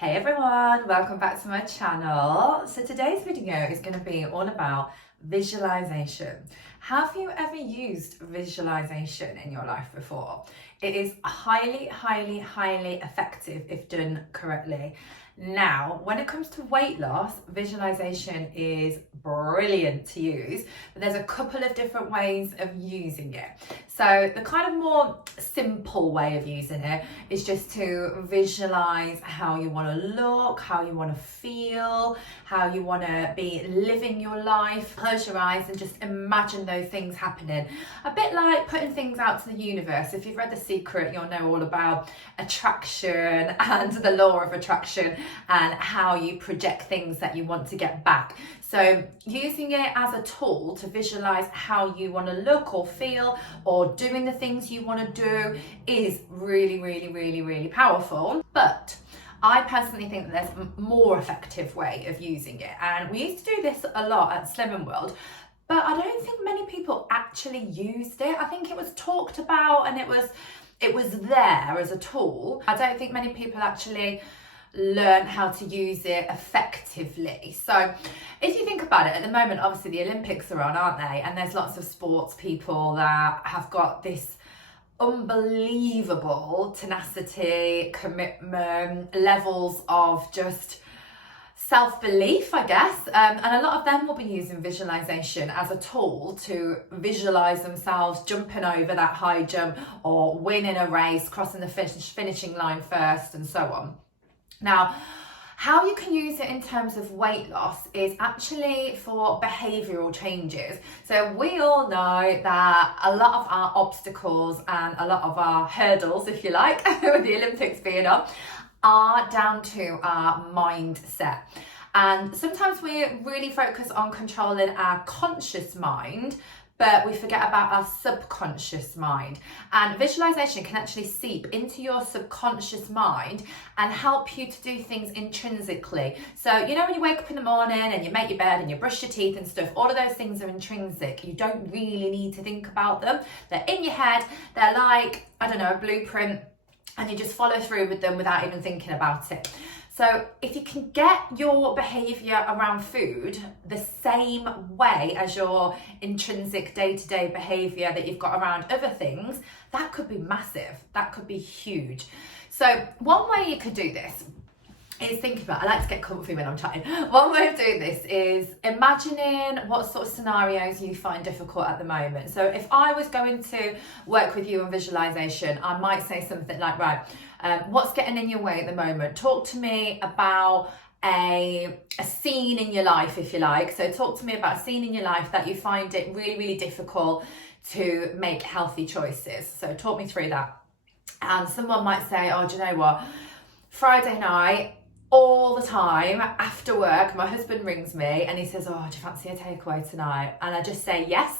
Hey everyone, welcome back to my channel. So today's video is going to be all about visualization. Have you ever used visualization in your life before? It is highly effective if done correctly. Now, when it comes to weight loss, visualization is brilliant to use, but there's a couple of different ways of using it. So the kind of more simple way of using it is just to visualize how you want to look, how you want to feel, how you want to be living your life. Close your eyes and just imagine those things happening. A bit like putting things out to the universe. If you've read The Secret, you'll know all about attraction and the law of attraction and how you project things that you want to get back. So using it as a tool to visualize how you want to look or feel or doing the things you want to do is really powerful. But I personally think that there's a more effective way of using it. And we used to do this a lot at Slimming World, but I don't think many people actually used it. I think it was talked about and it was there as a tool. I don't think many people actually learn how to use it effectively. So if you think about it, at the moment obviously the Olympics are on, aren't they? And there's lots of sports people that have got this unbelievable tenacity, commitment, levels of just self-belief, I guess, and a lot of them will be using visualization as a tool to visualize themselves jumping over that high jump or winning a race, crossing the finishing line first, and so on. Now, how you can use it in terms of weight loss is actually for behavioural changes. So we all know that a lot of our obstacles and a lot of our hurdles, if you like, with the Olympics being on, are down to our mindset. And sometimes we really focus on controlling our conscious mind, but we forget about our subconscious mind. And visualization can actually seep into your subconscious mind and help you to do things intrinsically. So, you know, when you wake up in the morning and you make your bed and you brush your teeth and stuff, all of those things are intrinsic. You don't really need to think about them. They're in your head. They're like, I don't know, a blueprint, and you just follow through with them without even thinking about it. So if you can get your behaviour around food the same way as your intrinsic day-to-day behaviour that you've got around other things, that could be massive. That could be huge. So one way you could do this is think about, I like to get comfy when I'm chatting. One way of doing this is imagining what sort of scenarios you find difficult at the moment. So if I was going to work with you on visualization, I might say something like, right, what's getting in your way at the moment? Talk to me about a scene in your life, if you like. So talk to me about a scene in your life that you find it really difficult to make healthy choices. So talk me through that. And someone might say, oh, do you know what? Friday night, all the time after work, my husband rings me and he says, oh, do you fancy a takeaway tonight? And I just say yes.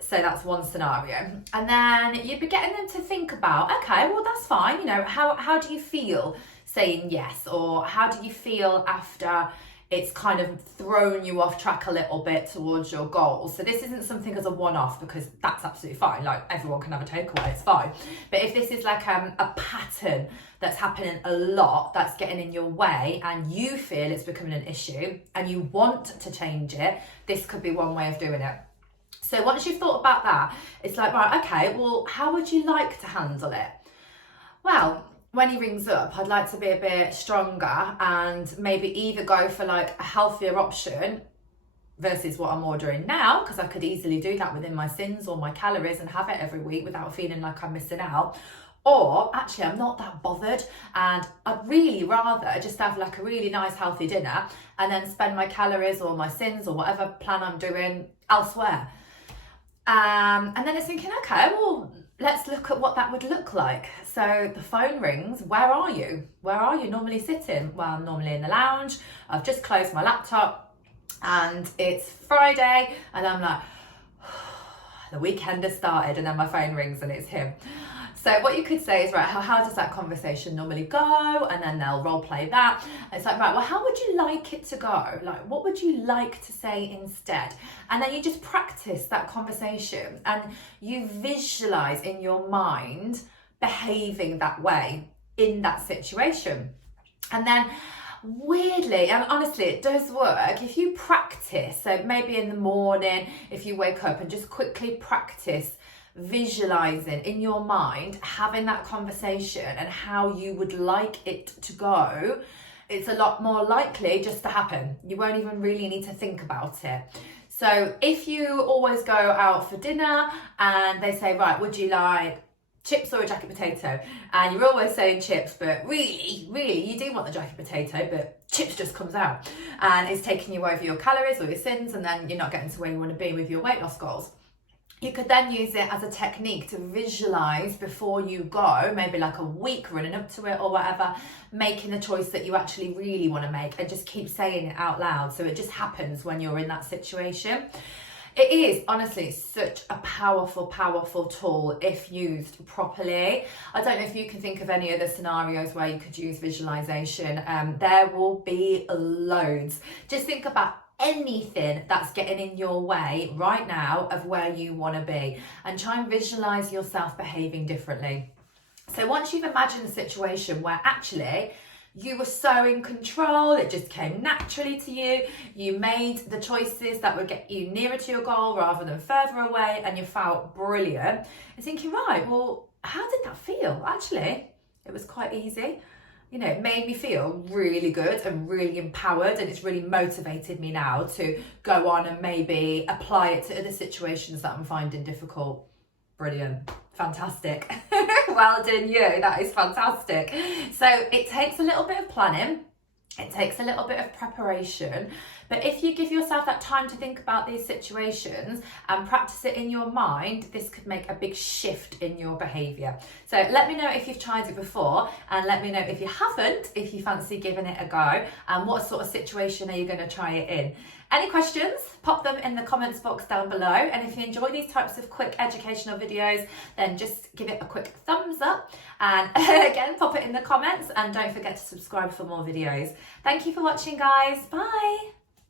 So that's one scenario. And then you'd be getting them to think about, okay, well, that's fine. You know, how do you feel saying yes? Or how do you feel after it's kind of thrown you off track a little bit towards your goals? So this isn't something as a one-off, because that's absolutely fine. Like, everyone can have a takeaway, it's fine. But if this is like a pattern that's happening a lot, that's getting in your way, and you feel it's becoming an issue and you want to change it, this could be one way of doing it. So once you've thought about that, it's like, right, okay, well, how would you like to handle it? Well, when he rings up, I'd like to be a bit stronger and maybe either go for like a healthier option versus what I'm ordering now, because I could easily do that within my sins or my calories and have it every week without feeling like I'm missing out. Or actually, I'm not that bothered and I'd really rather just have like a really nice healthy dinner and then spend my calories or my sins or whatever plan I'm doing elsewhere. And then it's thinking, okay, well, let's look at what that would look like. So the phone rings. Where are you? Where are you normally sitting? Well, I'm normally in the lounge. I've just closed my laptop and it's Friday and I'm like, the weekend has started, and then my phone rings and it's him. So what you could say is, right, how does that conversation normally go? And then they'll role play that. It's like, right, well, how would you like it to go? Like, what would you like to say instead? And then you just practice that conversation and you visualize in your mind behaving that way in that situation. And then weirdly, and honestly, it does work if you practice. So maybe in the morning, if you wake up and just quickly practice visualizing in your mind, having that conversation and how you would like it to go, it's a lot more likely just to happen. You won't even really need to think about it. So if you always go out for dinner and they say, right, would you like chips or a jacket potato? And you're always saying chips, but really, you do want the jacket potato, but chips just comes out. And it's taking you over your calories or your sins, and then you're not getting to where you want to be with your weight loss goals. You could then use it as a technique to visualize before you go, maybe like a week running up to it or whatever, making the choice that you actually really want to make, and just keep saying it out loud so it just happens when you're in that situation. It is honestly such a powerful tool if used properly. I don't know if you can think of any other scenarios where you could use visualization. There will be loads. Just think about anything that's getting in your way right now of where you want to be, and try and visualize yourself behaving differently. So once you've imagined a situation where actually you were so in control, it just came naturally to you, you made the choices that would get you nearer to your goal rather than further away, and you felt brilliant, and thinking, right, well, how did that feel? Actually, it was quite easy. You know, it made me feel really good and really empowered, and it's really motivated me now to go on and maybe apply it to other situations that I'm finding difficult. Brilliant. Fantastic. Well done you. That is fantastic. So it takes a little bit of planning. It takes a little bit of preparation, but if you give yourself that time to think about these situations and practice it in your mind, this could make a big shift in your behaviour. So let me know if you've tried it before, and let me know if you haven't, if you fancy giving it a go, and what sort of situation are you going to try it in. Any questions, pop them in the comments box down below, and if you enjoy these types of quick educational videos, then just give it a quick thumbs up, and again, pop it in the comments, and don't forget to subscribe for more videos. Thank you for watching, guys. Bye.